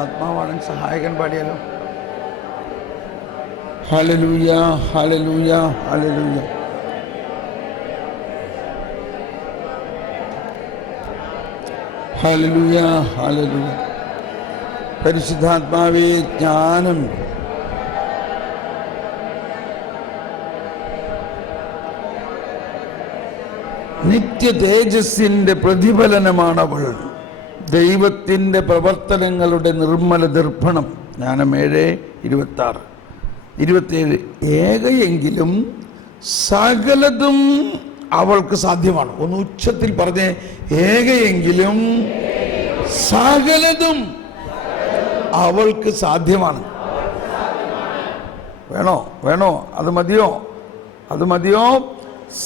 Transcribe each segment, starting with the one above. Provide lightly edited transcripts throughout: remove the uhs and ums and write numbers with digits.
ആത്മാവാണ് സഹായകൻ പാടിയാലോ. ഹല്ലേലൂയ, ഹല്ലേലൂയ, ഹല്ലേലൂയ. ഹല്ലേലൂയ, ഹല്ലേലൂയ. പരിശുദ്ധാത്മാവേ, ജ്ഞാനം നിത്യ തേജസ്സിൻ്റെ പ്രതിഫലനമാണവൾ. ദൈവത്തിൻ്റെ പ്രവർത്തനങ്ങളുടെ നിർമ്മല ദർപ്പണം. ജ്ഞാനം 7:26-27. ഏകയെങ്കിലും സകലതും അവൾക്ക് സാധ്യമാണ്. ഒന്ന് ഉച്ചത്തിൽ പറഞ്ഞേ, ഏകയെങ്കിലും സകലതും അവൾക്ക് സാധ്യമാണ്. വേണോ? അത് മതിയോ?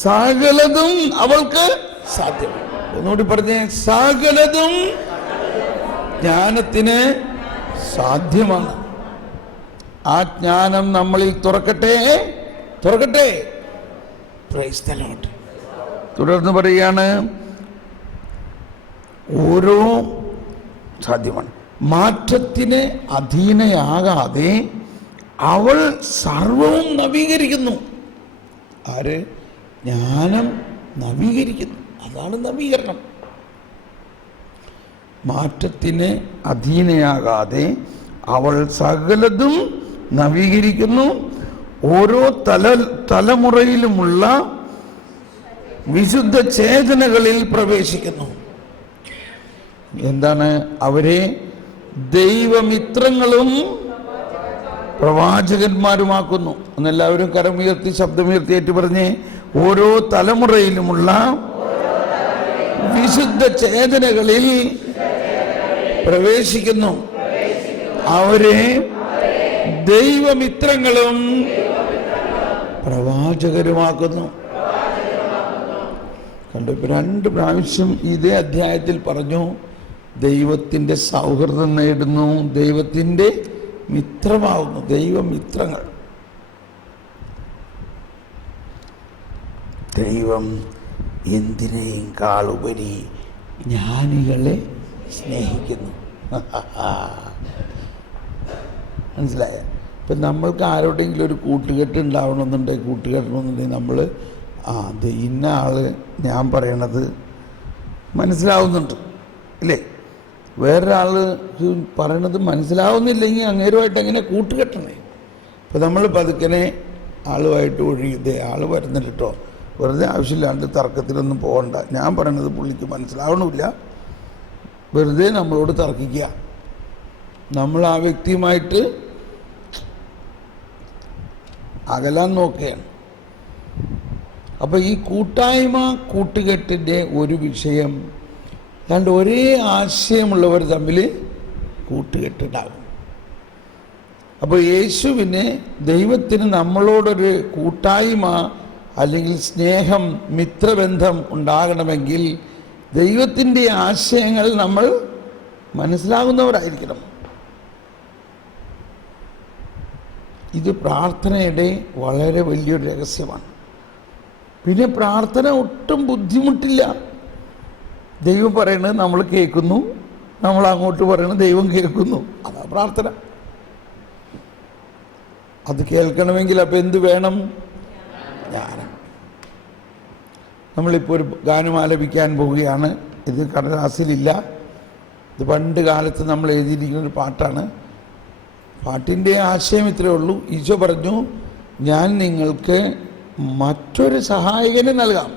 സകലതും അവൾക്ക് സാധ്യമാണ്. ഒന്നുകൂടി പറഞ്ഞേ, സകലതും ജ്ഞാനത്തിന് സാധ്യമാണ്. ആ ജ്ഞാനം നമ്മളിൽ തുറക്കട്ടെ. Price the Lord. തുടർന്ന് പറയുകയാണ്, ഓരോ സാധ്യമാണ്. മാറ്റത്തിന് അധീനയാകാതെ അവൾ സർവവും നവീകരിക്കുന്നു. ആര്? ജ്ഞാനം നവീകരിക്കുന്നു. അതാണ് നവീകരണം. മാറ്റത്തിന് അധീനയാകാതെ അവൾ സകലതും നവീകരിക്കുന്നു. ഓരോ തലമുറയിലുമുള്ള വിശുദ്ധ ചേതനകളിൽ പ്രവേശിക്കുന്നു. എന്താണ്? അവരെ ദൈവമിത്രങ്ങളും പ്രവാചകന്മാരുമാക്കുന്നു. എന്നെല്ലാവരും കരമുയർത്തി ശബ്ദമുയർത്തി ഏറ്റു പറഞ്ഞേ, ഓരോ തലമുറയിലുമുള്ള വിശുദ്ധ ചേതനകളിൽ പ്രവേശിക്കുന്നു. അവരെ ദൈവമിത്രങ്ങളും പ്രവാചകരുമാക്കുന്നു. കണ്ടു, ഇപ്പം 2 പ്രാവശ്യം ഇതേ അധ്യായത്തിൽ പറഞ്ഞു, ദൈവത്തിൻ്റെ സൗഹൃദം നേടുന്നു, ദൈവത്തിൻ്റെ മിത്രമാകുന്നു. ദൈവമിത്രങ്ങൾ. ദൈവം എന്തിനേയും കാളുപരി ജ്ഞാനികളെ സ്നേഹിക്കുന്നു. മനസ്സിലായ? ഇപ്പം നമ്മൾക്ക് ആരോടെങ്കിലും ഒരു കൂട്ടുകെട്ട് കൂട്ടുകെട്ടണമെന്നുണ്ടെങ്കിൽ നമ്മൾ അത് ഇന്ന ആള് ഞാൻ പറയണത് മനസ്സിലാവുന്നുണ്ട് ഇല്ലേ? വേറൊരാൾ പറയണത് മനസ്സിലാവുന്നില്ലെങ്കിൽ അങ്ങേരുമായിട്ട് എങ്ങനെ കൂട്ടുകെട്ടണേ? ഇപ്പം നമ്മൾ പതുക്കനെ ആളുമായിട്ട് ഒഴുകിയത് ആൾ വരുന്നില്ല കേട്ടോ, വെറുതെ ആവശ്യമില്ലാണ്ട് തർക്കത്തിലൊന്നും പോകണ്ട. ഞാൻ പറയണത് പുള്ളിക്ക് മനസ്സിലാവണമില്ല, വെറുതെ നമ്മളോട് തർക്കിക്കുക. നമ്മൾ ആ വ്യക്തിയുമായിട്ട് അകലാൻ നോക്കുകയാണ്. അപ്പോൾ ഈ കൂട്ടുകെട്ടിൻ്റെ ഒരു വിഷയം, അല്ലാണ്ട് ഒരേ ആശയമുള്ളവർ തമ്മിൽ കൂട്ടുകെട്ടുണ്ടാകും. അപ്പോൾ യേശുവിന്, ദൈവത്തിന് നമ്മളോടൊരു കൂട്ടായ്മ അല്ലെങ്കിൽ സ്നേഹം, മിത്രബന്ധം ഉണ്ടാകണമെങ്കിൽ ദൈവത്തിൻ്റെ ആശയങ്ങൾ നമ്മൾ മനസ്സിലാകുന്നവരായിരിക്കണം. ഇത് പ്രാർത്ഥനയുടെ വളരെ വലിയൊരു രഹസ്യമാണ്. പിന്നെ പ്രാർത്ഥന ഒട്ടും ബുദ്ധിമുട്ടില്ല. ദൈവം പറയണത് നമ്മൾ കേൾക്കുന്നു, നമ്മൾ അങ്ങോട്ട് പറയണത് ദൈവം കേൾക്കുന്നു. അതാണ് പ്രാർത്ഥന. അത് കേൾക്കണമെങ്കിൽ അപ്പം എന്ത് വേണം? ജ്ഞാനം. നമ്മളിപ്പോൾ ഒരു ഗാനം ആലപിക്കാൻ പോവുകയാണ്. ഇത് കടലാസിലില്ല, ഇത് പണ്ട് കാലത്ത് നമ്മൾ എഴുതിയിരിക്കുന്നൊരു പാട്ടാണ്. പാട്ടിൻ്റെ ആശയം ഇത്രയേ ഉള്ളൂ. ഈശോ പറഞ്ഞു, ഞാൻ നിങ്ങൾക്ക് മറ്റൊരു സഹായകനെ നൽകാം.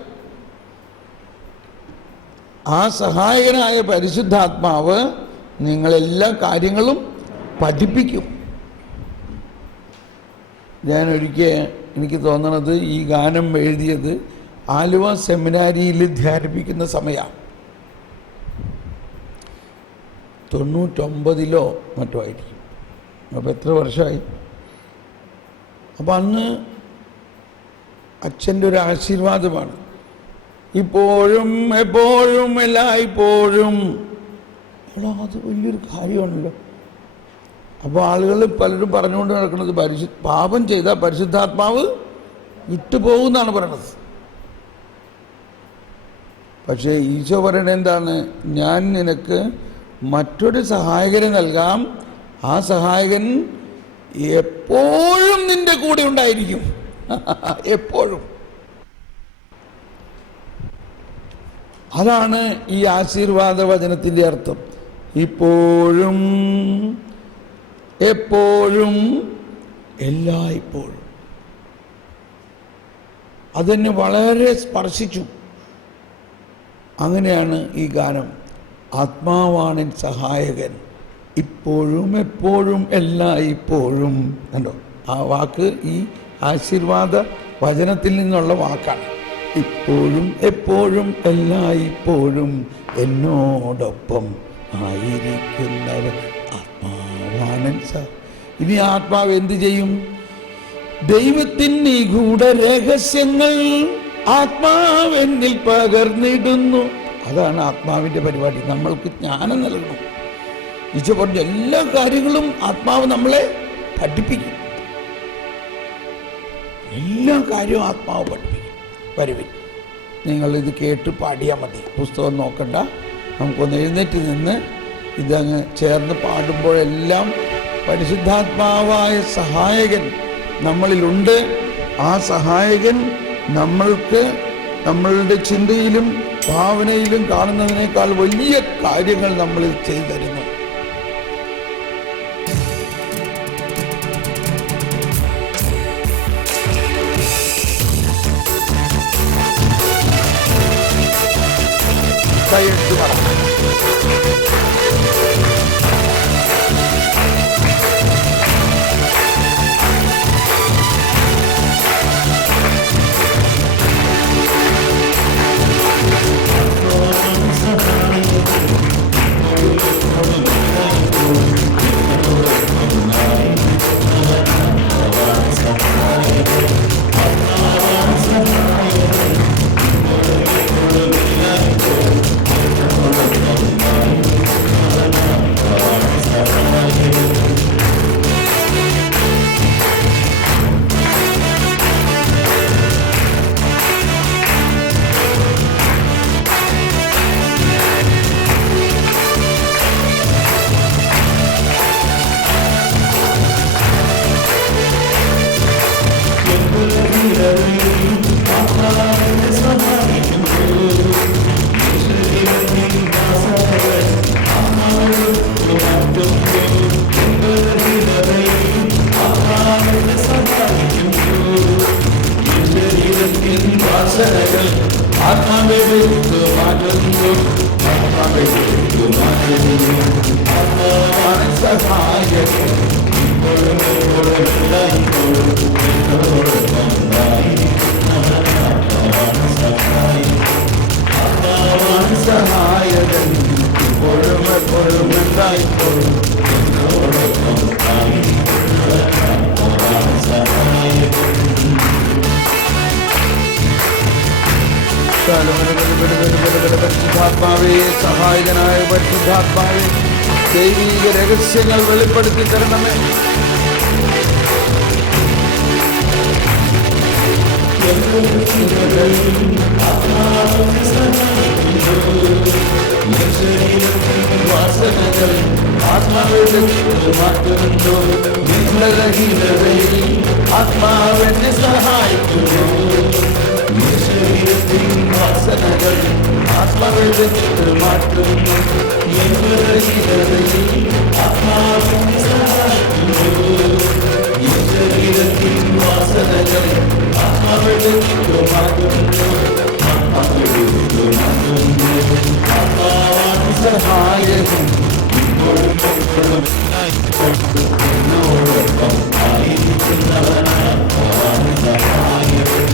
ആ സഹായകനായ പരിശുദ്ധാത്മാവ് നിങ്ങളെല്ലാ കാര്യങ്ങളും പഠിപ്പിക്കും. എനിക്ക് തോന്നണത് ഈ ഗാനം എഴുതിയത് ആലുവ സെമിനാരിയിൽ ധ്യാനിപ്പിക്കുന്ന സമയമാണ്. 99 മറ്റോ ആയിരിക്കും. അപ്പോൾ എത്ര വർഷമായി? അപ്പോൾ അന്ന് അച്ഛൻ്റെ ഒരു ആശീർവാദമാണ്, ഇപ്പോഴും എപ്പോഴും എല്ലായ്പ്പോഴും. അത് വലിയൊരു കാര്യമാണല്ലോ. അപ്പോൾ ആളുകൾ പലരും പറഞ്ഞുകൊണ്ട് നടക്കുന്നത് പാപം ചെയ്താൽ പരിശുദ്ധാത്മാവ് വിട്ടുപോകുമെന്നാണ് പറയണത്. പക്ഷേ ഈശോ പറയണത് എന്താണ്? ഞാൻ നിനക്ക് മറ്റൊരു സഹായകനെ നൽകാം. ആ സഹായകൻ എപ്പോഴും നിന്റെ കൂടെ ഉണ്ടായിരിക്കും. എപ്പോഴും. അതാണ് ഈ ആശീർവാദ വചനത്തിൻ്റെ അർത്ഥം. ഇപ്പോഴും, എപ്പോഴും, എല്ലായ്പ്പോഴും. അതെന്നെ വളരെ സ്പർശിച്ചു. അങ്ങനെയാണ് ഈ ഗാനം. ആത്മാവാണ് സഹായകൻ, ഇപ്പോഴും, എപ്പോഴും, എല്ലായ്പ്പോഴും. കണ്ടോ, ആ വാക്ക് ഈ ആശീർവാദ വചനത്തിൽ നിന്നുള്ള വാക്കാണ്. ഇപ്പോഴും, എപ്പോഴും, എല്ലായ്പ്പോഴും എന്നോടൊപ്പം ആയിരിക്കുന്നവൻ ആത്മാവാണ്. ഇനി ആത്മാവ് എന്ത് ചെയ്യും? ദൈവത്തിൻ നിഗൂഢ രഹസ്യങ്ങൾ ആത്മാവെന്നിൽ പകർന്നിടുന്നു. അതാണ് ആത്മാവിൻ്റെ പരിപാടി. നമ്മൾക്ക് ജ്ഞാനം നൽകണം. ഈശോ പറഞ്ഞ എല്ലാ കാര്യങ്ങളും ആത്മാവ് നമ്മളെ പഠിപ്പിക്കും. എല്ലാ കാര്യവും ആത്മാവ് പഠിപ്പിക്കും. വരുവിൻ, നിങ്ങളിത് കേട്ട് പാടിയാൽ മതി, പുസ്തകം നോക്കണ്ട. നമുക്കൊന്ന് എഴുന്നേറ്റ് നിന്ന് ഇതങ്ങ് ചേർന്ന് പാടുമ്പോഴെല്ലാം പരിശുദ്ധാത്മാവായ സഹായകൻ നമ്മളിലുണ്ട്. ആ സഹായകൻ നമ്മൾക്ക് നമ്മളുടെ ചിന്തയിലും ഭാവനയിലും കാണുന്നതിനേക്കാൾ വലിയ കാര്യങ്ങൾ നമ്മളിൽ ചെയ്തു തരുന്നു. കൈയെടുത്ത് പറ. പരിശുദ്ധാത്മാവേ, സഹായകനായ പരിശുദ്ധാത്മാവേ, ദൈവീക രഹസ്യങ്ങൾ വെളിപ്പെടുത്തി തരണമേ. വാസനകൾ ആത്മാവെന്നെ സഹായിക്കുന്നു. വാസനകൾ ആത്മാവെന്നെ മാറ്റുന്നു. ആത്മാവെന്നെ സഹായിക്കുന്നു. വാസനകൾ ആത്മാവെന്നെ മാറ്റുന്നു. ആത്മാവാണ് സഹായകൻ, എന്നോടൊപ്പം ആയിരിക്കുന്നവനാണ് സഹായകൻ.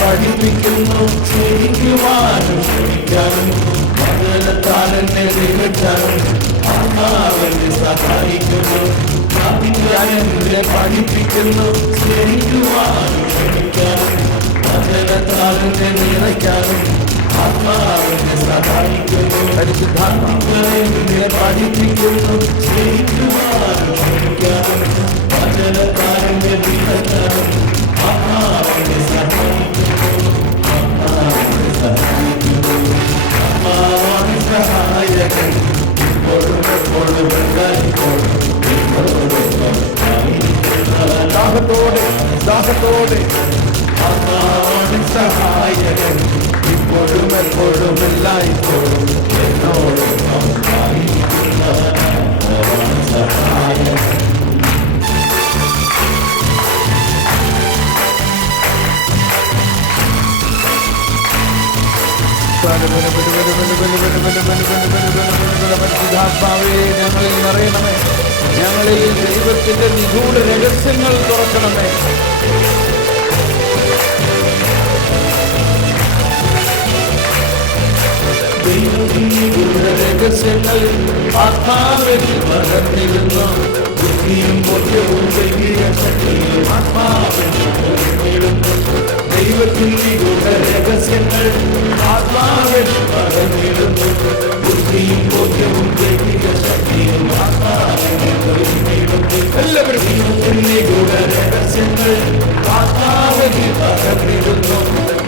പഠിപ്പിക്കുന്നു, സ്നേഹിക്കുവാനും ശ്രമിക്കാനും വചനത്താലെന്നെ നികറ്റാനും ആത്മാവെന്നെ സഹായിക്കുന്നു. എന്നെ പഠിപ്പിക്കുന്നു, സ്നേഹിക്കുവാനും ശ്രമിക്കാനും വചനത്താലെന്നെ നിറയ്ക്കാനും ആത്മാവെന്നെ സഹായിക്കുന്നു. പരിശുദ്ധാത്മാവെന്നെ പഠിപ്പിക്കുന്നു, സ്നേഹിക്കുവാനും ശ്രമിക്കാനും വചനത്താലെന്നെ നിറയ്ക്കാനും ദാഹത്തോടെ ദാഹത്തോടെ സഹായകൻ ഇപ്പോഴും എപ്പോഴും എല്ലായ്പ്പോഴും എന്നോട് സഹായകൻ. പരിശുദ്ധാത്മാവേ, ഞങ്ങളിൽ നിറയണമേ. ഞങ്ങളിൽ ദൈവത്തിന്റെ നിഗൂഢ രഹസ്യങ്ങൾ തുറക്കണമേ. രഹസ്യങ്ങൾ ആത്മാവിൽ പകർന്നിരുന്നു. ബുദ്ധിയും ബോധ്യവും ദൈവിക ശക്തിയും ആത്മാവിൽ പകർന്നിടുന്നു. ദൈവത്തിൽ നിഗൂഢ രഹസ്യങ്ങൾ ആത്മാവിൽ പകർന്നിടുന്നു. ബുദ്ധിയും ബോധ്യവും ദൈവിക ശക്തിയും ആത്മാവിൽ പകർന്നിടുന്നു. എല്ലാവരും ദൈവത്തിൽ നിഗൂഢ രഹസ്യങ്ങൾ ആത്മാവിൽ പകർന്നിടുന്നു.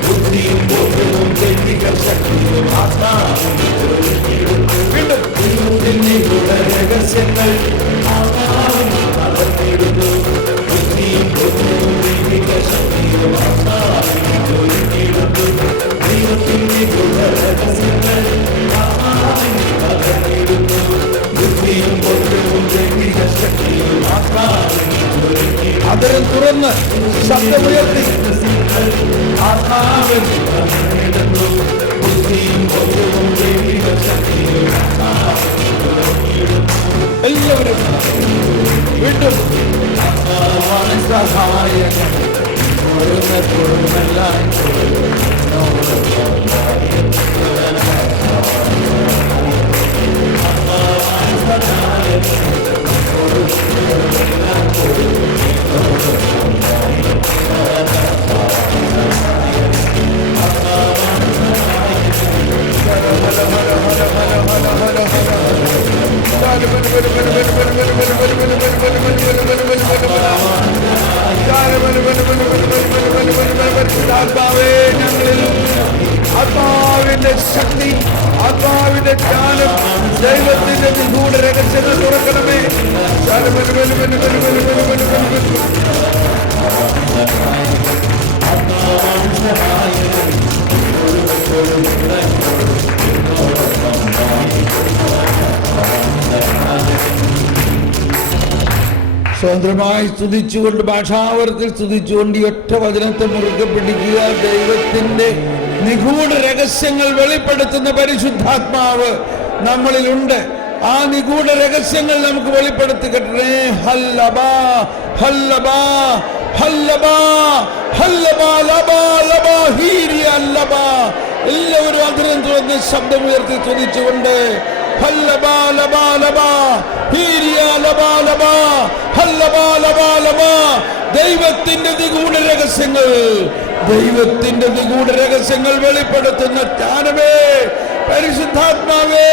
ബുദ്ധിയും ബോധ്യവും ദൈവിക ശക്തിയും ആത്മാവിൽ പകർന്നിടുന്നു. ദൈവത്തിൽ നിഗൂഢ രഹസ്യങ്ങൾ ആത്മാവിൽ പകർന്നിടുന്നു. ബുദ്ധിയും ബോധ്യവും ദൈവിക ശക്തിയും ആത്മാവിൽ പകർന്നിടുന്നു. ദൈവത്തിൽ നിഗൂഢ രഹസ്യങ്ങൾ ആത്മാവിൽ പകർന്നിടുന്നു. ബുദ്ധിയും ബോധ്യവും ദൈവിക ശക്തിയും ആത്മാവിൽ പകർന്നിടുന്നു. അതിൽ തുറന്ന് ശബ്ദമുയർത്തി ആത്മാവിൽ പകർന്നിടുന്നു. ബുദ്ധിയും ബോധ്യവും ദൈവിക ശക്തിയും ആത്മാവിൽ പകർന്നിടുന്നു. എല്ലാവരും വീണ്ടും ആത്മാവാണ് സഹായകൻ എപ്പോഴും എല്ലായ്പ്പോഴും ആത്മാവിന്റെ ശക്തി, ആത്മാവിന്റെ ജ്ഞാനം, ദൈവത്തിന്റെ നിഗൂഢ രഹസ്യങ്ങൾ തുറക്കണമേ. സ്വതന്ത്രമായി സ്തുതിച്ചുകൊണ്ട്, ഭാഷാവരത്തിൽ സ്തുതിച്ചുകൊണ്ട് ഈ ഒറ്റ വചനത്തെ മുറുകെ പിടിക്കുക. ദൈവത്തിന്റെ നിഗൂഢ രഹസ്യങ്ങൾ വെളിപ്പെടുത്തുന്ന പരിശുദ്ധാത്മാവ് നമ്മളിലുണ്ട്. ആ നിഗൂഢ രഹസ്യങ്ങൾ നമുക്ക് വെളിപ്പെടുത്തി കിട്ടണേ. ഹല്ലബാ ഹല്ലബാ ഹല്ലബാ ഹല്ലബാ ലബാ ലബാ ഹീരിയ ലബാ. എല്ലാവരും അതിരം തുറന്ന് ശബ്ദമുയർത്തി സ്തുതിച്ചുകൊണ്ട് ഹല്ലബാ ലബാ ലബാ ഹീരിയ ലബാ ലബാ ഹല്ലബാ ലബാ ലബാ. ദൈവത്തിന്റെ നിഗൂഢ രഹസ്യങ്ങൾ, ദൈവത്തിന്റെ നിഗൂഢ രഹസ്യങ്ങൾ വെളിപ്പെടുത്തുന്ന ജ്ഞാനമേ, പരിശുദ്ധാത്മാവേ,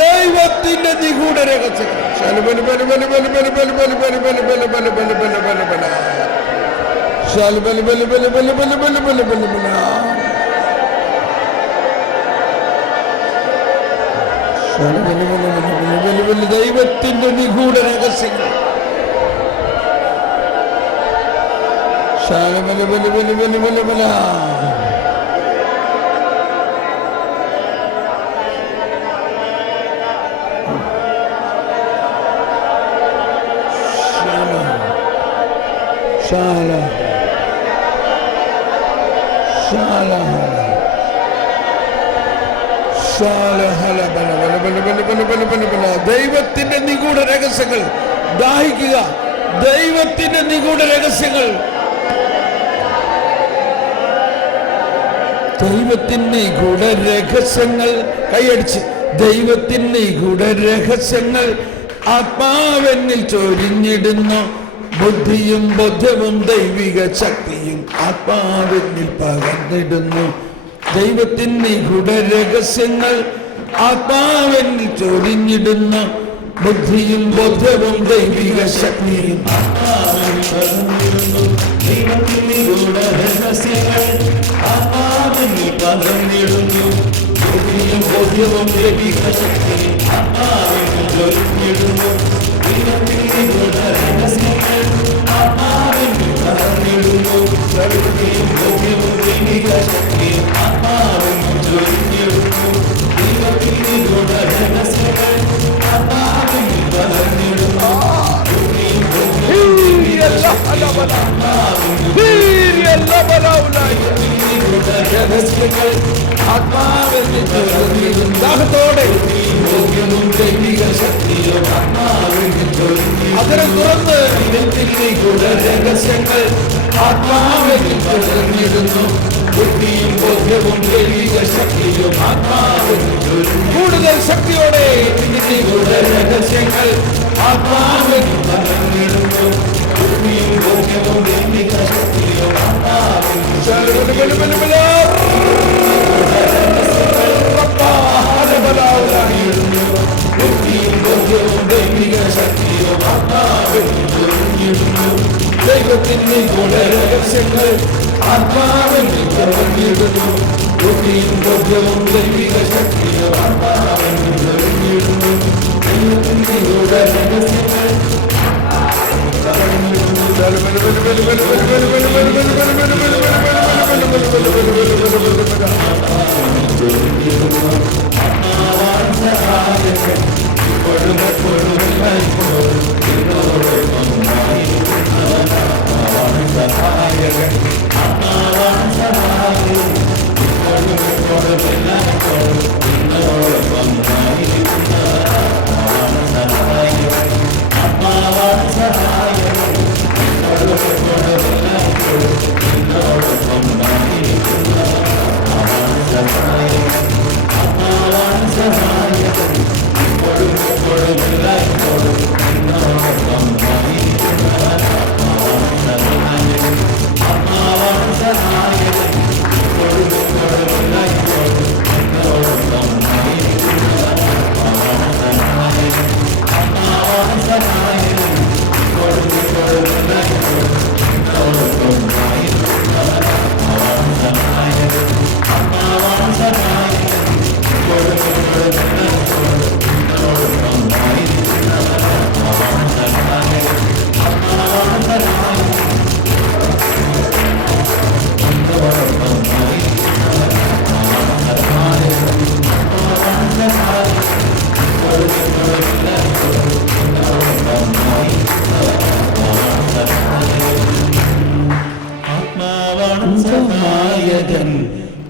ദൈവത്തിന്റെ നിഗൂഢ രഹസ്യങ്ങൾ. ദൈവത്തിന്റെ നിഗൂഢ രഹസ്യങ്ങൾ. ദൈവത്തിന്റെ നിഗൂഢ രഹസ്യങ്ങൾ ദാഹിക്കുക. ദൈവത്തിന്റെ നിഗൂഢ രഹസ്യങ്ങൾ, ദൈവത്തിന്റെ നിഗൂഢ രഹസ്യങ്ങൾ. കൈയടിച്ച് ദൈവത്തിന്റെ നിഗൂഢ രഹസ്യങ്ങൾ ആത്മാവെന്നിൽ ചൊരിഞ്ഞിടുന്നു. ബുദ്ധിയും ബോധ്യവും ദൈവിക ശക്തിയും ആത്മാവെന്നിൽ പകർന്നിടുന്നു. ദൈവത്തിന്റെ നിഗൂഢ രഹസ്യങ്ങൾ ആത്മാവെന്നിൽ ചൊരിഞ്ഞിടുന്നു. ബുദ്ധിയും ബോധ്യവും ദൈവിക ശക്തിയും ആത്മാവിൽ പകർന്നിടുന്നു. ദൈവത്തിന്റെ നിഗൂഢ രഹസ്യങ്ങൾ ആത്മാവിൽ പകർന്നിടുന്നു. ബുദ്ധിയും ബോധ്യവും ദൈവിക ശക്തിയും ആത്മാവിൽ ചൊരിഞ്ഞിടുന്നു. ദൈവത്തിന്റെ നിഗൂഢ രഹസ്യങ്ങൾ ആത്മാവിൽ രഹസ്യങ്ങൾ ആത്മാവിൽ ദാഹത്തോടെ അതിരം തുറന്ന് രഹസ്യങ്ങൾ ആത്മാവിൽ തുറന്നിരുന്നു. ബുദ്ധിയും ബോധ്യവും ദൈവിക ശക്തിയും ആത്മാവിൽ കൂടുതൽ ശക്തിയോടെ രഹസ്യങ്ങൾ ആത്മാവിൽ തുറന്നിരുന്നു. ബുദ്ധിയും ബോധ്യവും ദൈവിക ശക്തിയും ആത്മാവിൽ ദൈവത്തിന്റെ രഹസ്യങ്ങൾ ആത്മാവിൽ തുറന്നിടുന്നു. ബുദ്ധിയും ബോധ്യവും ദൈവിക ശക്തിയും ആത്മാവിൽ തുറന്നിടുന്നു. ദൈവത്തിന്റെ രഹസ്യങ്ങൾ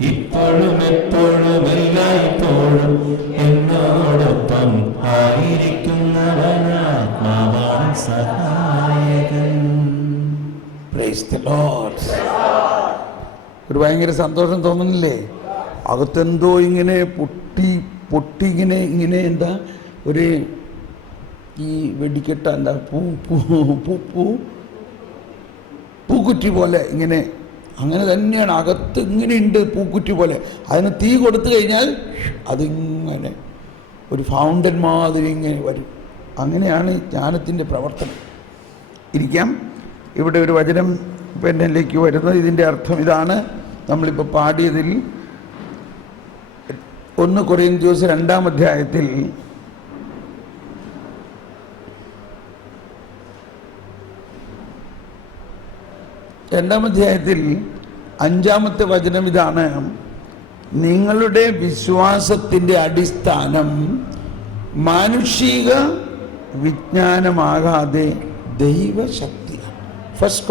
ഇപ്പോഴും എപ്പോഴും എല്ലായ്പ്പോഴും എന്നോടൊപ്പം ആയിരിക്കുന്നവനാത്മാവാണ് സഹായകൻ. Praise the lord. ഒരു ഭയങ്കര സന്തോഷം തോന്നുന്നില്ലേ? അകത്തെന്തോ ഇങ്ങനെ പൊട്ടി ഇങ്ങനെ എന്താ ഒരു ഈ വെടിക്കെട്ട എന്താ പൂക്കുറ്റി പോലെ ഇങ്ങനെ, അങ്ങനെ തന്നെയാണ് അകത്ത് ഇങ്ങനെയുണ്ട് പൂക്കുറ്റി പോലെ. അതിന് തീ കൊടുത്തു കഴിഞ്ഞാൽ അതിങ്ങനെ ഒരു ഫൗണ്ടൻ മാതിരി ഇങ്ങനെ വരും. അങ്ങനെയാണ് ജ്ഞാനത്തിൻ്റെ പ്രവർത്തനം. ഇരിക്കാം. ഇവിടെ ഒരു വചനം എന്നിലേക്ക് വരുന്നത്. ഇതിൻ്റെ അർത്ഥം ഇതാണ്. നമ്മളിപ്പോൾ പാടിയതിൽ 1 കൊരിന്ത്യർ 2-ാം അധ്യായത്തിൽ 5-ാമത്തെ വചനം ഇതാണ്: നിങ്ങളുടെ വിശ്വാസത്തിൻ്റെ അടിസ്ഥാനം മാനുഷിക വിജ്ഞാനമാകാതെ ദൈവശക്തിയാണ്. First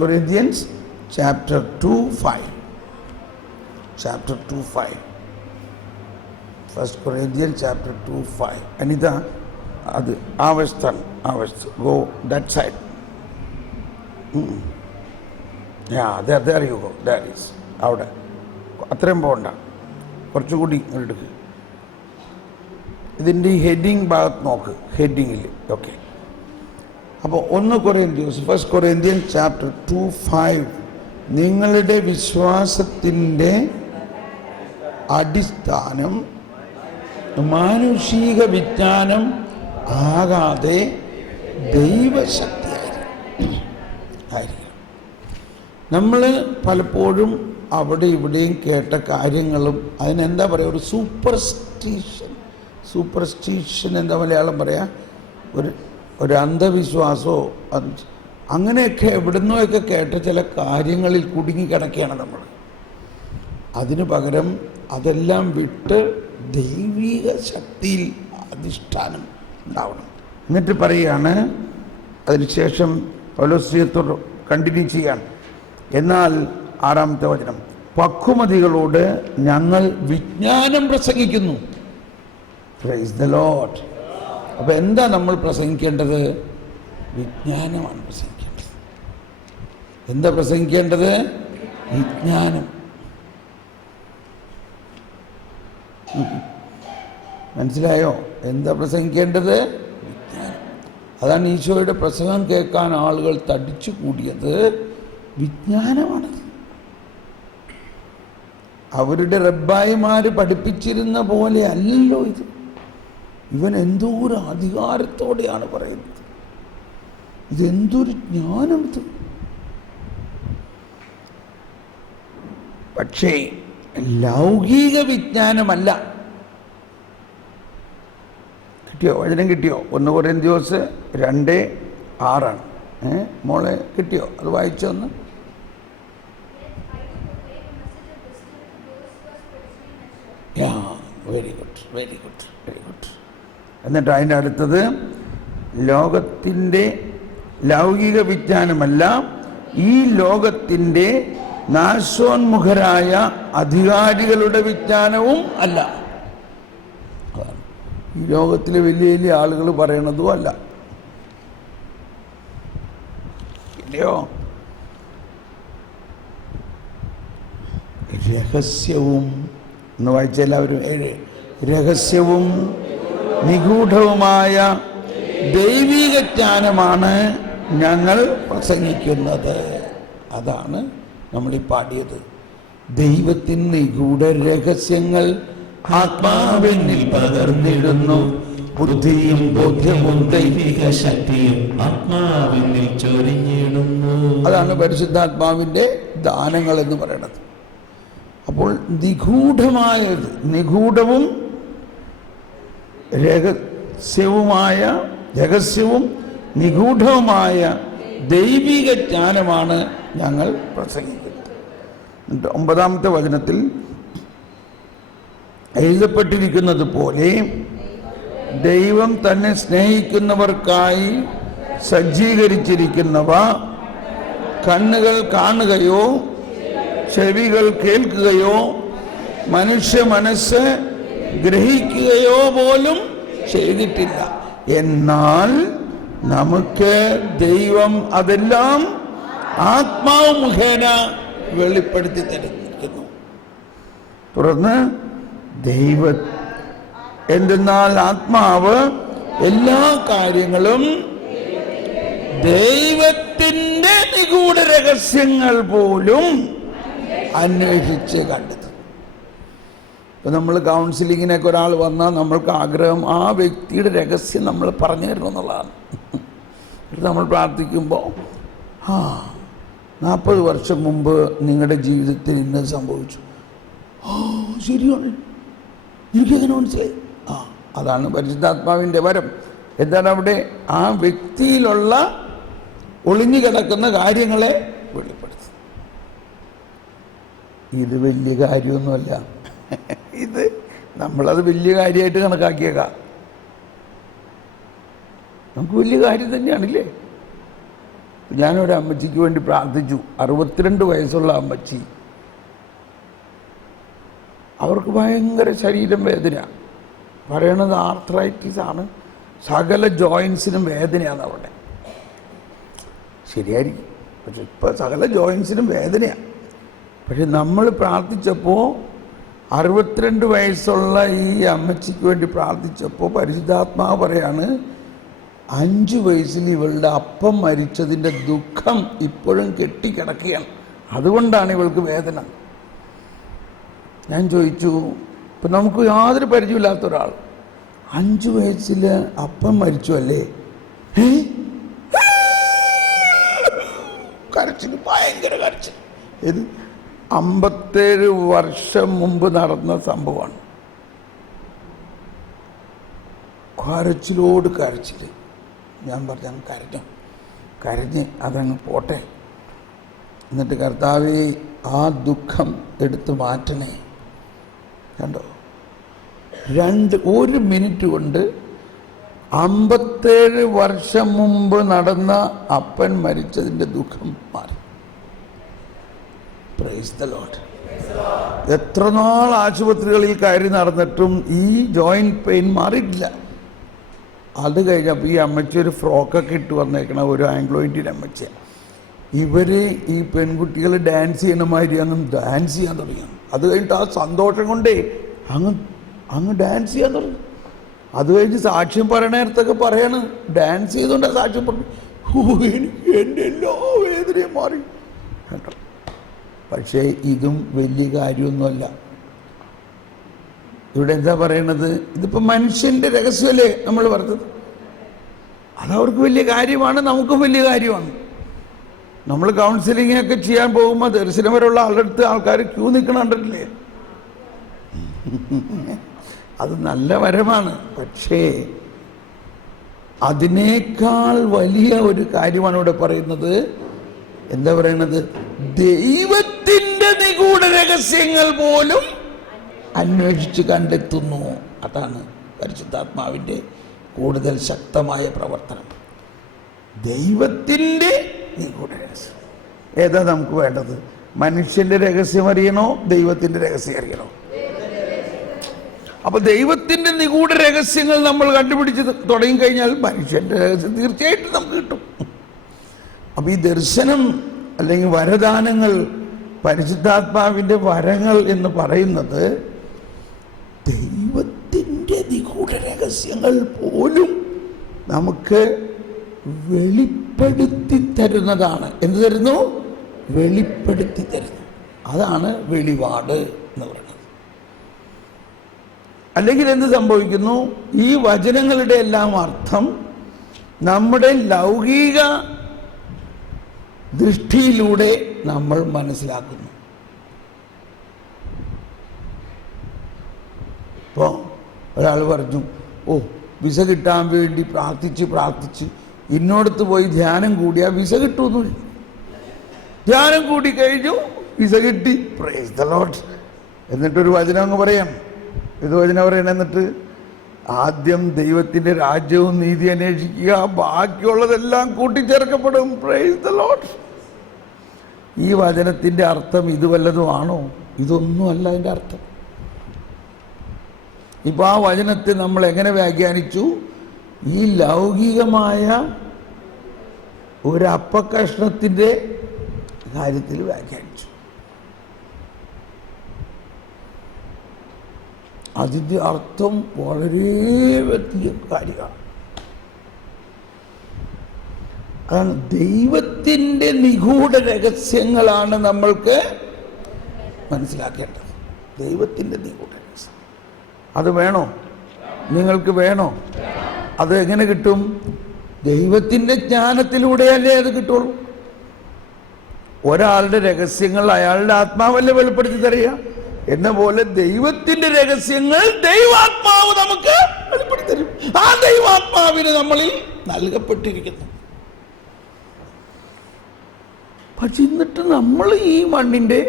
Corinthians chapter 2:5. Chapter 2:5. 1 Corinthians chapter 2:5. Anitha അത് അവസ്ഥ go that side. there you go. There is. അവിടെ അത്രയും പോകണ്ട, കുറച്ചുകൂടി എടുക്കുക. ഇതിൻ്റെ ഈ ഹെഡിങ് ഭാഗത്ത് നോക്ക്, ഹെഡിങ്ങിൽ. ഓക്കെ. അപ്പോൾ 1 Corinthians chapter 2:5. നിങ്ങളുടെ വിശ്വാസത്തിൻ്റെ അടിസ്ഥാനം മാനുഷിക വിജ്ഞാനം ആകാതെ ദൈവശക്തിയായിരിക്കും. നമ്മൾ പലപ്പോഴും അവിടെ ഇവിടെയും കേട്ട കാര്യങ്ങളും അതിനെന്താ പറയുക, ഒരു സൂപ്പർസ്റ്റിഷൻ എന്താ മലയാളം പറയാ, ഒരു അന്ധവിശ്വാസമോ അങ്ങനെയൊക്കെ എവിടുന്നൊക്കെ കേട്ട ചില കാര്യങ്ങളിൽ കുടുങ്ങിക്കിടക്കുകയാണ് നമ്മൾ. അതിനു പകരം അതെല്ലാം വിട്ട് ദൈവിക ശക്തിയിൽ അധിഷ്ഠാനം ഉണ്ടാവണം. എന്നിട്ട് പറയുകയാണ്, അതിനുശേഷം പൗലോസ്യത്തോട് കണ്ടിന്യൂ ചെയ്യാണ്. എന്നാൽ 6-ാമത്തെ വചനം, പക്വമതികളോട് ഞങ്ങൾ വിജ്ഞാനം പ്രസംഗിക്കുന്നു. Praise the lord. അപ്പോൾ എന്താ നമ്മൾ പ്രസംഗിക്കേണ്ടത്? വിജ്ഞാനമാണ് പ്രസംഗിക്കേണ്ടത്. എന്താ പ്രസംഗിക്കേണ്ടത്? വിജ്ഞാനം. മനസ്സിലായോ? എന്താ പ്രസംഗിക്കേണ്ടത്? വിജ്ഞാനം. അതാണ് ഈശോയുടെ പ്രസംഗം കേൾക്കാൻ ആളുകൾ തടിച്ചു കൂടിയത്. വിജ്ഞാനമാണ്. അവരുടെ റബ്ബായിമാർ പഠിപ്പിച്ചിരുന്ന പോലെ അല്ലല്ലോ ഇത്. ഇവൻ എന്തോ ഒരു അധികാരത്തോടെയാണ് പറയുന്നത്. ഇതെന്തൊരു ജ്ഞാനം ഇത്. പക്ഷേ ലൗകിക വിജ്ഞാനമല്ല. കിട്ടിയോ? വചനം കിട്ടിയോ? 1 കൊരിന്ത്യസ് 2:6. മോളെ കിട്ടിയോ? അത് വായിച്ചൊന്ന്. Very good, very good, very good. എന്നിട്ട് അതിൻ്റെ അടുത്തത്, ലോകത്തിൻ്റെ ലൗകിക വിജ്ഞാനമല്ല, ഈ ലോകത്തിൻ്റെ നാശോന്മുഖരായ അധികാരികളുടെ വിജ്ഞാനവും അല്ല. ഈ ലോകത്തിലെ വലിയ വലിയ ആളുകൾ പറയണതും അല്ല. ഇല്ലയോ? രഹസ്യവും എന്ന് വായിച്ച എല്ലാവരും 7. രഹസ്യവും നിഗൂഢവുമായ ദൈവിക ജ്ഞാനമാണ് ഞങ്ങൾ പ്രസംഗിക്കുന്നത്. അതാണ് നമ്മൾ ഈ പാടിയത്. ദൈവത്തിന് നിഗൂഢ രഹസ്യങ്ങൾ ആത്മാവിനിൽ പകർന്നിടുന്നു, ബുദ്ധിയും ബോധ്യവും ദൈവിക ശക്തിയും ആത്മാവിനിൽ ചൊരിഞ്ഞിടുന്നു. അതാണ് പരിശുദ്ധാത്മാവിൻ്റെ ദാനങ്ങൾ എന്ന് പറയുന്നത്. അപ്പോൾ നിഗൂഢമായത്, നിഗൂഢവും രഹസ്യവും നിഗൂഢവുമായ ദൈവിക ജ്ഞാനമാണ് ഞങ്ങൾ പ്രസംഗിക്കുന്നത്. 9-ാമത്തെ വചനത്തിൽ എഴുതപ്പെട്ടിരിക്കുന്നത് പോലെ ദൈവം തന്നെ സ്നേഹിക്കുന്നവർക്കായി സജ്ജീകരിച്ചിരിക്കുന്നവ കണ്ണുകൾ കാണുകയോ ചെവികൾ കേൾക്കുകയോ മനുഷ്യ മനസ്സ് ഗ്രഹിക്കുകയോ പോലും ചെയ്തിട്ടില്ല. എന്നാൽ നമുക്ക് ദൈവം അതെല്ലാം ആത്മാവ് മുഖേന വെളിപ്പെടുത്തി തരുന്നു. തുടർന്ന് എന്തെന്നാൽ ആത്മാവ് എല്ലാ കാര്യങ്ങളും ദൈവത്തിൻ്റെ നിഗൂഢ രഹസ്യങ്ങൾ പോലും അന്വേഷിച്ച് കണ്ടെത്തും. ഇപ്പം നമ്മൾ കൗൺസിലിങ്ങിനൊക്കെ ഒരാൾ വന്നാൽ നമ്മൾക്ക് ആഗ്രഹം ആ വ്യക്തിയുടെ രഹസ്യം നമ്മൾ പറഞ്ഞു തരണം എന്നുള്ളതാണ്. നമ്മൾ പ്രാർത്ഥിക്കുമ്പോൾ 40 വർഷം മുമ്പ് നിങ്ങളുടെ ജീവിതത്തിൽ ഇന്നത് സംഭവിച്ചു. ശരിയാണ്, എനിക്കങ്ങനെ മനസ്സിലായി. അതാണ് പരിശുദ്ധാത്മാവിൻ്റെ വരം. എന്താണ് അവിടെ? ആ വ്യക്തിയിലുള്ള ഒളിഞ്ഞു കിടക്കുന്ന കാര്യങ്ങളെ വെളിപ്പെടുത്തും. ഇത് വലിയ കാര്യമൊന്നുമല്ല. ഇത് നമ്മളത് വലിയ കാര്യമായിട്ട് കണക്കാക്കിയേക്കാം. നമുക്ക് വലിയ കാര്യം തന്നെയാണില്ലേ. ഞാനൊരു അമ്മച്ചിക്ക് വേണ്ടി പ്രാർത്ഥിച്ചു. 62 വയസ്സുള്ള അമ്മച്ചി. അവർക്ക് ഭയങ്കര ശരീരം വേദന. പറയണത് ആർത്രൈറ്റിസ് ആണ്. സകല ജോയിൻസിനും വേദനയാണ് അവിടെ. ശരിയായിരിക്കും, പക്ഷെ ഇപ്പോൾ സകല ജോയിൻസിനും വേദനയാണ്. പക്ഷെ നമ്മൾ പ്രാർത്ഥിച്ചപ്പോൾ 62 വയസ്സുള്ള ഈ അമ്മച്ചിക്ക് വേണ്ടി പ്രാർത്ഥിച്ചപ്പോൾ പരിശുദ്ധാത്മാവ് പറയാണ്, 5 വയസ്സിൽ ഇവളുടെ അപ്പം മരിച്ചതിൻ്റെ ദുഃഖം ഇപ്പോഴും കെട്ടിക്കിടക്കുകയാണ്. അതുകൊണ്ടാണ് ഇവൾക്ക് വേദന. ഞാൻ ചോദിച്ചു, ഇപ്പം നമുക്ക് യാതൊരു പരിചയമില്ലാത്ത ഒരാൾ 5 വയസ്സിൽ അപ്പം മരിച്ചു അല്ലേ? കരച്ചിൽ, ഭയങ്കര കരച്ചിൽ. ഇത് 57 വർഷം മുമ്പ് നടന്ന സംഭവമാണ്. കരച്ചിലോട് കരച്ചിൽ. ഞാൻ പറഞ്ഞു കരഞ്ഞ് അതങ്ങ് പോട്ടെ. എന്നിട്ട് കർത്താവേ ആ ദുഃഖം എടുത്ത് മാറ്റണേ. കണ്ടോ, 1 മിനിറ്റ് കൊണ്ട് 57 വർഷം മുമ്പ് നടന്ന അപ്പൻ മരിച്ചതിൻ്റെ ദുഃഖം മാറി. Price the Lord. എത്ര നാൾ ആശുപത്രികളിൽ കയറി നടന്നിട്ടും ഈ ജോയിൻറ്റ് പെയിൻ മാറിയിട്ടില്ല. അത് കഴിഞ്ഞപ്പോൾ ഈ അമ്മച്ചി ഒരു ഫ്രോക്കൊക്കെ ഇട്ട് വന്നേക്കണ ഒരു ആംഗ്ലോ ഇന്ത്യൻ അമ്മച്ചിയാണ്. ഇവർ ഈ പെൺകുട്ടികൾ ഡാൻസ് ചെയ്യണ മാതിരി അങ്ങ് ഡാൻസ് ചെയ്യാൻ തുടങ്ങി. അത് കഴിഞ്ഞിട്ട് ആ സന്തോഷം കൊണ്ടേ അങ്ങ് ഡാൻസ് ചെയ്യാൻ തുടങ്ങി. അത് കഴിഞ്ഞ് സാക്ഷ്യം പറയണ നേരത്തൊക്കെ പറയാണ്, ഡാൻസ് ചെയ്തുകൊണ്ടാണ് സാക്ഷ്യം പറഞ്ഞു, എനിക്ക് എൻ്റെ എല്ലാ വേദനയും മാറി കേട്ടോ. പക്ഷേ ഇതും വലിയ കാര്യമൊന്നുമല്ല. ഇവിടെ എന്താ പറയണത്? ഇതിപ്പോൾ മനുഷ്യൻ്റെ രഹസ്യമല്ലേ നമ്മൾ പറഞ്ഞത്. അതവർക്ക് വലിയ കാര്യമാണ്, നമുക്കും വലിയ കാര്യമാണ്. നമ്മൾ കൗൺസിലിംഗ് ഒക്കെ ചെയ്യാൻ പോകുമ്പോൾ ദർശനപരമുള്ള ആളുടെ അടുത്ത് ആൾക്കാർ ക്യൂ നിൽക്കണുണ്ടല്ലേ, അത് നല്ല വരമാണ്. പക്ഷേ അതിനേക്കാൾ വലിയ ഒരു കാര്യമാണ് ഇവിടെ പറയുന്നത്. എന്താ പറയണത്? ദൈവത്തിൻ്റെ നിഗൂഢ രഹസ്യങ്ങൾ പോലും അന്വേഷിച്ച് കണ്ടെത്തുന്നു. അതാണ് പരിശുദ്ധാത്മാവിൻ്റെ കൂടുതൽ ശക്തമായ പ്രവർത്തനം. ദൈവത്തിൻ്റെ നിഗൂഢ രഹസ്യം ഏതാ നമുക്ക് വേണ്ടത്? മനുഷ്യൻ്റെ രഹസ്യം അറിയണോ, ദൈവത്തിൻ്റെ രഹസ്യം അറിയണോ? അപ്പൊ ദൈവത്തിൻ്റെ നിഗൂഢ രഹസ്യങ്ങൾ നമ്മൾ കണ്ടുപിടിച്ച് തുടങ്ങിക്കഴിഞ്ഞാൽ മനുഷ്യൻ്റെ രഹസ്യം തീർച്ചയായിട്ടും നമുക്ക് കിട്ടും. അപ്പൊ ഈ ദർശനം അല്ലെങ്കിൽ വരദാനങ്ങൾ, പരിശുദ്ധാത്മാവിൻ്റെ വരങ്ങൾ എന്ന് പറയുന്നത് ദൈവത്തിൻ്റെ നിഗൂഢ രഹസ്യങ്ങൾ പോലും നമുക്ക് വെളിപ്പെടുത്തി തരുന്നതാണ്. എന്ത് തരുന്നു? വെളിപ്പെടുത്തി തരുന്നു. അതാണ് വെളിപാട് എന്ന് പറയുന്നത്. അല്ലെങ്കിൽ എന്ത് സംഭവിക്കുന്നു? ഈ വചനങ്ങളുടെ എല്ലാം അർത്ഥം നമ്മുടെ ലൗകിക ദൃഷ്ടിയിലൂടെ നമ്മൾ മനസ്സിലാക്കുന്നു. ഇപ്പോൾ ഒരാൾ പറഞ്ഞു, ഓ വിസ കിട്ടാൻ വേണ്ടി പ്രാർത്ഥിച്ച് ഇന്നോടത്ത് പോയി ധ്യാനം കൂടിയാൽ വിസ കിട്ടുമെന്ന്. ധ്യാനം കൂടി കഴിഞ്ഞു, വിസ കിട്ടി, പ്രൈസ് ദ ലോർഡ്. എന്നിട്ടൊരു വചനം അങ്ങ് പറയാം. ഇത് വചനം പറയണം, എന്നിട്ട് ആദ്യം ദൈവത്തിൻ്റെ രാജ്യവും നീതി അന്വേഷിക്കുക, ബാക്കിയുള്ളതെല്ലാം കൂട്ടിച്ചേർക്കപ്പെടും, പ്രൈസ് ദ ലോർഡ്. ഈ വചനത്തിൻ്റെ അർത്ഥം ഇത് വല്ലതും ആണോ? ഇതൊന്നുമല്ല അതിൻ്റെ അർത്ഥം. ഇപ്പോൾ ആ വചനത്തെ നമ്മൾ എങ്ങനെ വ്യാഖ്യാനിച്ചു? ഈ ലൗകികമായ ഒരു അപ്പക്കഷ്ണത്തിൻ്റെ കാര്യത്തിൽ വ്യാഖ്യാനിച്ചു. അതിൻ്റെ അർത്ഥം വളരെ വലിയ കാര്യമാണ്. അതാണ് ദൈവത്തിൻ്റെ നിഗൂഢ രഹസ്യങ്ങളാണ് നമ്മൾക്ക് മനസ്സിലാക്കേണ്ടത്. ദൈവത്തിൻ്റെ നിഗൂഢ രഹസ്യം അത് വേണോ? നിങ്ങൾക്ക് വേണോ? അത് എങ്ങനെ കിട്ടും? ദൈവത്തിൻ്റെ ജ്ഞാനത്തിലൂടെയല്ലേ അത് കിട്ടുള്ളൂ. ഒരാളുടെ രഹസ്യങ്ങൾ അയാളുടെ ആത്മാവല്ലേ വെളിപ്പെടുത്തി തരിക. എന്ന പോലെ ദൈവത്തിൻ്റെ രഹസ്യങ്ങൾ ദൈവാത്മാവ് നമുക്ക് വെളിപ്പെടുത്തി തരും. ആ ദൈവാത്മാവിന് നമ്മളിൽ നൽകപ്പെട്ടിരിക്കുന്നു. പക്ഷെ എന്നിട്ട് നമ്മൾ ഈ മണ്ണിൻ്റെ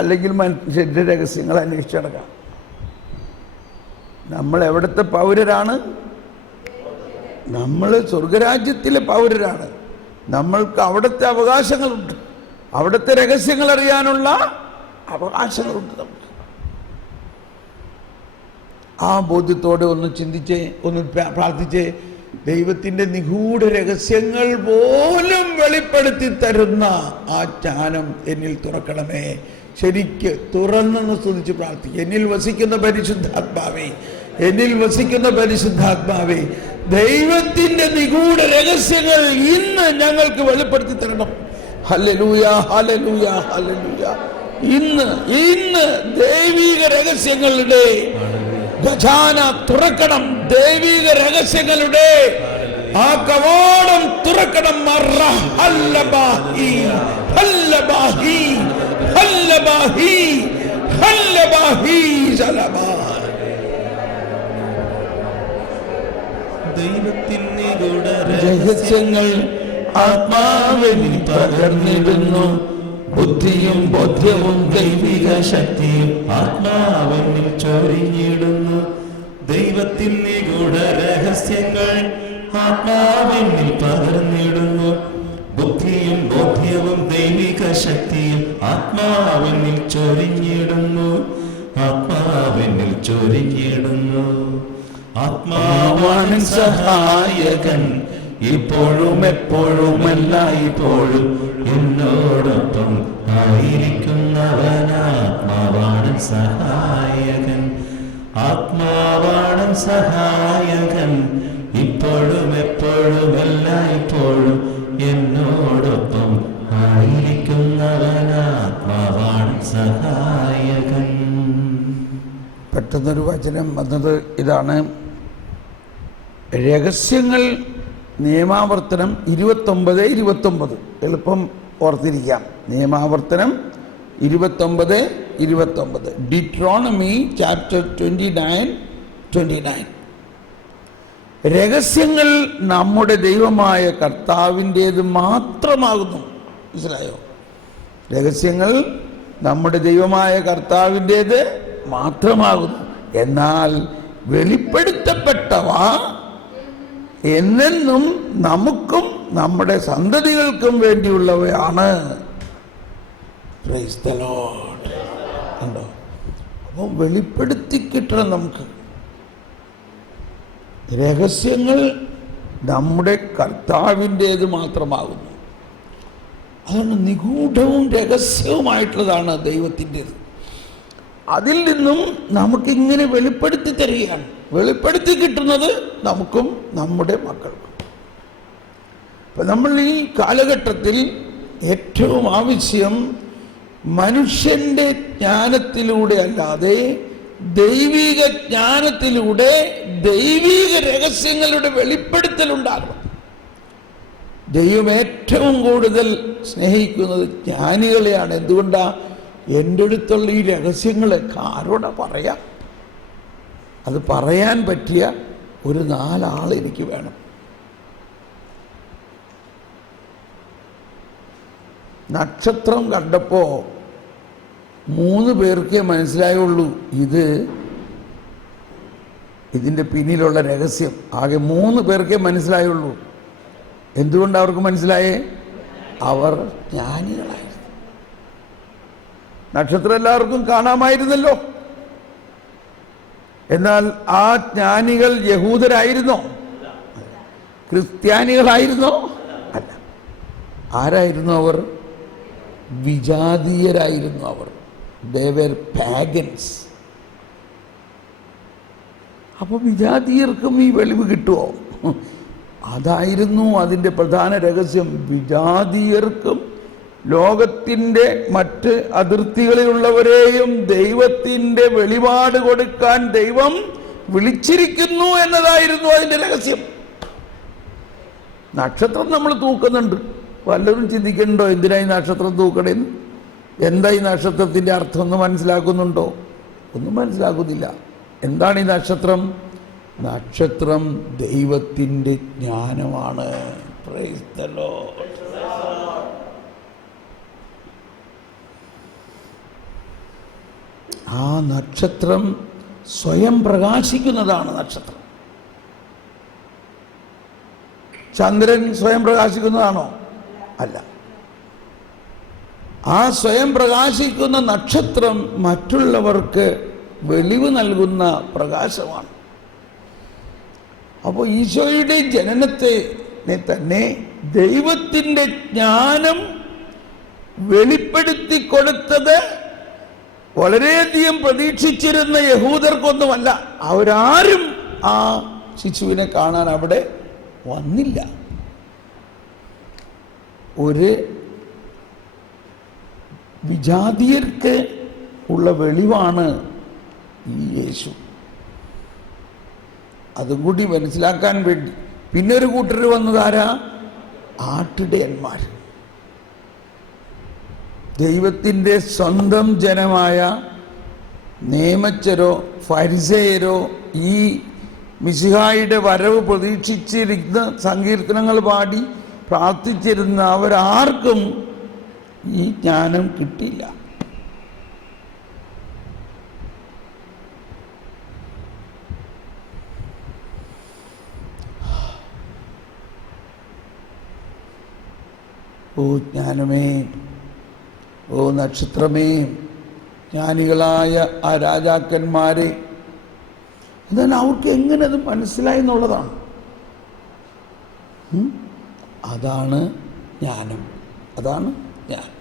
അല്ലെങ്കിൽ മനുഷ്യൻ്റെ രഹസ്യങ്ങൾ അന്വേഷിച്ച് നടക്കാം. നമ്മൾ എവിടുത്തെ പൗരരാണ്? നമ്മൾ സ്വർഗരാജ്യത്തിലെ പൗരരാണ്. നമ്മൾക്ക് അവിടുത്തെ അവകാശങ്ങളുണ്ട്, അവിടുത്തെ രഹസ്യങ്ങൾ അറിയാനുള്ള അവകാശങ്ങളുണ്ട് നമുക്ക്. ആ ബോധ്യത്തോടെ ഒന്ന് ചിന്തിച്ചേ, ഒന്ന് പ്രാർത്ഥിച്ചേ. ദൈവത്തിൻ്റെ നിഗൂഢ രഹസ്യങ്ങൾ പോലും വെളിപ്പെടുത്തി തരുന്ന ആ ജ്ഞാനം എന്നിൽ തുറക്കണമേ. ശരിക്ക് തുറന്നെന്ന് സ്തുതിച്ച് പ്രാർത്ഥിക്കുക. എന്നിൽ വസിക്കുന്ന പരിശുദ്ധാത്മാവേ, എന്നിൽ വസിക്കുന്ന പരിശുദ്ധാത്മാവേ, ദൈവത്തിൻ്റെ നിഗൂഢ രഹസ്യങ്ങൾ ഇന്ന് ഞങ്ങൾക്ക് വെളിപ്പെടുത്തി തരണം. ഹല്ലേലൂയ, ഹല്ലേലൂയ, ഹല്ലേലൂയ. ഇന്ന് ദൈവിക രഹസ്യങ്ങളുടെ ഖജാന തുറക്കണം. ദൈവിക രഹസ്യങ്ങളുടെ ആ കവാടം തുറക്കണം. ദൈവത്തിൻ്റെ രഹസ്യങ്ങൾ ആത്മാവിൽ പകർന്നിടുന്നു. ബുദ്ധിയും ബോധ്യവും ദൈവിക ശക്തിയും ആത്മാവിൽ ചൊരിഞ്ഞിടുന്നു. ദൈവത്തിൻ നിഗൂഢ രഹസ്യങ്ങൾ ആത്മാവിനിൽ പകർന്നിടുന്നു. ബുദ്ധിയും ബോധ്യവും ദൈവിക ശക്തിയും ആത്മാവിനിൽ ചൊരിഞ്ഞിടുന്നു. ആത്മാവിനിൽ ചൊരിഞ്ഞിടുന്നു. ആത്മാവാണ് സഹായകൻ, ഇപ്പോഴും എപ്പോഴും എല്ലായ്പ്പോഴും എന്നോടൊപ്പം ആയിരിക്കുന്നവൻ. ആത്മാവാണ് സഹായകൻ, ആത്മാവാണ് സഹായകൻ, ഇപ്പോഴും എപ്പോഴും എല്ലായ്പ്പോഴും എന്നോടൊപ്പം ആയിരിക്കുന്നവൻ. ആത്മാവാണ് സഹായകൻ. പെട്ടെന്നൊരു വചനം വന്നത് ഇതാണ്. രഹസ്യങ്ങൾ നിയമാവർത്തനം 29:29. എളുപ്പം ഓർത്തിരിക്കാം. നിയമാവർത്തനം 29:29. Deuteronomy chapter 29:29. രഹസ്യങ്ങൾ നമ്മുടെ ദൈവമായ കർത്താവിൻ്റേത് മാത്രമാകുന്നു. മനസ്സിലായോ? രഹസ്യങ്ങൾ നമ്മുടെ ദൈവമായ കർത്താവിൻ്റേത് മാത്രമാകുന്നു. എന്നാൽ വെളിപ്പെടുത്തപ്പെട്ടവ എന്നെന്നും നമുക്കും നമ്മുടെ സന്തതികൾക്കും വേണ്ടിയുള്ളവയാണ്. Praise the lord. ഉണ്ടോ? അപ്പോൾ വെളിപ്പെടുത്തി കിട്ടണം നമുക്ക്. രഹസ്യങ്ങൾ നമ്മുടെ കർത്താവിൻ്റേത് മാത്രമാകുന്നു. അതാണ് നിഗൂഢവും രഹസ്യവുമായിട്ടുള്ളതാണ് ദൈവത്തിൻ്റേത്. അതിൽ നിന്നും നമുക്കിങ്ങനെ വെളിപ്പെടുത്തി തരികയാണ്. വെളിപ്പെടുത്തി കിട്ടുന്നത് നമുക്കും നമ്മുടെ മക്കൾക്കും. അപ്പം നമ്മൾ ഈ കാലഘട്ടത്തിൽ ഏറ്റവും ആവശ്യം മനുഷ്യൻ്റെ ജ്ഞാനത്തിലൂടെ അല്ലാതെ ദൈവിക ജ്ഞാനത്തിലൂടെ ദൈവിക രഹസ്യങ്ങളുടെ വെളിപ്പെടുത്തലുണ്ടാകണം. ദൈവം ഏറ്റവും കൂടുതൽ സ്നേഹിക്കുന്നത് ജ്ഞാനികളെയാണ്. എന്തുകൊണ്ടാണ്? എൻ്റെ അടുത്തുള്ള ഈ രഹസ്യങ്ങളൊക്കെ ആരോടാ പറയാം? അത് പറയാൻ പറ്റിയ ഒരു 4 ആൾ എനിക്ക് വേണം. നക്ഷത്രം കണ്ടപ്പോൾ 3 പേർക്കേ മനസ്സിലായുള്ളൂ ഇതിൻ്റെ പിന്നിലുള്ള രഹസ്യം. ആകെ 3 പേർക്കേ മനസ്സിലായുള്ളൂ. എന്തുകൊണ്ട് അവർക്ക് മനസ്സിലായേ? അവർ ജ്ഞാനികളായിരുന്നു. നക്ഷത്രം എല്ലാവർക്കും കാണാമായിരുന്നല്ലോ. എന്നാൽ ആ ജ്ഞാനികൾ യഹൂദരായിരുന്നോ? ക്രിസ്ത്യാനികളായിരുന്നോ? അല്ല. ആരായിരുന്നു അവർ? വിജാതീയരായിരുന്നു അവർ. they were pagans. അപ്പോൾ വിജാതീയർക്കും ഈ വെളിവ് കിട്ടുമോ? അതായിരുന്നു അതിൻ്റെ പ്രധാന രഹസ്യം. വിജാതീയർക്കും ലോകത്തിൻ്റെ മറ്റ് അതിർത്തികളിലുള്ളവരെയും ദൈവത്തിൻ്റെ വെളിപാട് കൊടുക്കാൻ ദൈവം വിളിച്ചിരിക്കുന്നു എന്നതായിരുന്നു അതിൻ്റെ രഹസ്യം. നക്ഷത്രം നമ്മൾ തൂക്കുന്നുണ്ട്. വല്ലവരും ചിന്തിക്കുന്നുണ്ടോ എന്തിനായി നക്ഷത്രം തൂക്കണേന്ന്? എന്താ ഈ നക്ഷത്രത്തിൻ്റെ അർത്ഥം ഒന്ന് മനസ്സിലാക്കുന്നുണ്ടോ? ഒന്നും മനസ്സിലാക്കുന്നില്ല. എന്താണ് ഈ നക്ഷത്രം? നക്ഷത്രം ദൈവത്തിൻ്റെ ജ്ഞാനമാണ്. Price the Lord. ആ നക്ഷത്രം സ്വയം പ്രകാശിക്കുന്നതാണ്. നക്ഷത്രം ചന്ദ്രൻ സ്വയം പ്രകാശിക്കുന്നതാണോ? അല്ല. ആ സ്വയം പ്രകാശിക്കുന്ന നക്ഷത്രം മറ്റുള്ളവർക്ക് വെളിവ് നൽകുന്ന പ്രകാശമാണ്. അപ്പോൾ ഈശോയുടെ ജനനത്തെ തന്നെ ദൈവത്തിൻ്റെ ജ്ഞാനം വെളിപ്പെടുത്തി കൊടുത്തത് വളരെയധികം പ്രതീക്ഷിച്ചിരുന്ന യഹൂദർക്കൊന്നുമല്ല. അവരാരും ആ ശിശുവിനെ കാണാൻ അവിടെ വന്നില്ല. ഒരു വിജാതീയർക്ക് ഉള്ള വെളിവാണ് ഈ യേശു. അതും കൂടി മനസ്സിലാക്കാൻ വേണ്ടി പിന്നെ ഒരു കൂട്ടർ വന്നതാരാ? ആട്ടിടയന്മാർ. ദൈവത്തിൻ്റെ സ്വന്തം ജനമായ നിയമജ്ഞരോ ഫരിസേയരോ ഈ മിശിഹായുടെ വരവ് പ്രതീക്ഷിച്ചിരുന്ന സങ്കീർത്തനങ്ങൾ പാടി പ്രാർത്ഥിച്ചിരുന്ന അവരാർക്കും ഈ ജ്ഞാനം കിട്ടിയില്ല. ഓ ജ്ഞാനമേ, ഓ നക്ഷത്രമേ, ജ്ഞാനികളായ ആ രാജാക്കന്മാരെ. എന്നാൽ അവർക്ക് എങ്ങനെ അത് മനസ്സിലായി എന്നുള്ളതാണ്. അതാണ് ജ്ഞാനം, അതാണ് ജ്ഞാനം.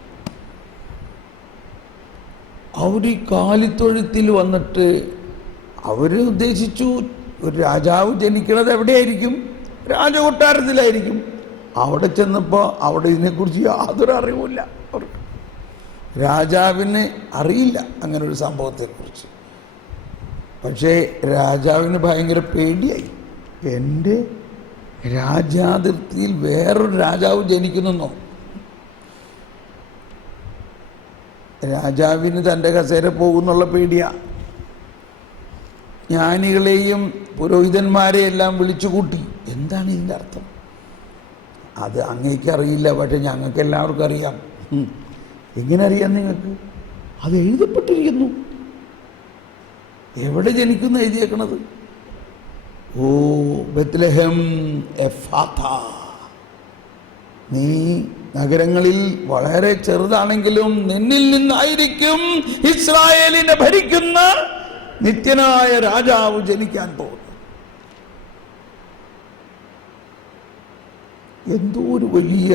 അവർ ഈ കാലിത്തൊഴുത്തിൽ വന്നിട്ട് അവർ ഉദ്ദേശിച്ചു ഒരു രാജാവ് ജനിക്കുന്നത് എവിടെയായിരിക്കും? രാജകൊട്ടാരത്തിലായിരിക്കും. അവിടെ ചെന്നപ്പോൾ അവിടെ ഇതിനെക്കുറിച്ച് യാതൊരു അറിവുമില്ല അവർക്ക്. രാജാവിന് അറിയില്ല അങ്ങനെ ഒരു സംഭവത്തെക്കുറിച്ച്. പക്ഷേ രാജാവിന് ഭയങ്കര പേടിയായി. എൻ്റെ രാജ്യാതിർത്തിയിൽ വേറൊരു രാജാവ് ജനിക്കുന്നോ? രാജാവിന് തൻ്റെ കസേര പോകുന്നുള്ള പേടിയാ. ജ്ഞാനികളെയും പുരോഹിതന്മാരെയെല്ലാം വിളിച്ചു കൂട്ടി. എന്താണ് ഇതിൻ്റെ അർത്ഥം? അത് അങ്ങേക്ക് അറിയില്ല, പക്ഷെ ഞങ്ങൾക്ക് എല്ലാവർക്കും അറിയാം. എങ്ങനെ അറിയാം നിങ്ങൾക്ക്? അത് എഴുതപ്പെട്ടിരിക്കുന്നു. എവിടെ ജനിക്കുന്ന എഴുതിയേക്കണത്? ഓ ബത്ലഹേം എഫാത്ത, നീ നഗരങ്ങളിൽ വളരെ ചെറുതാണെങ്കിലും നിന്നിൽ നിന്നായിരിക്കും ഇസ്രായേലിനെ ഭരിക്കുന്ന നിത്യനായ രാജാവ് ജനിക്കാൻ പോകുന്നു. എന്തോ ഒരു വലിയ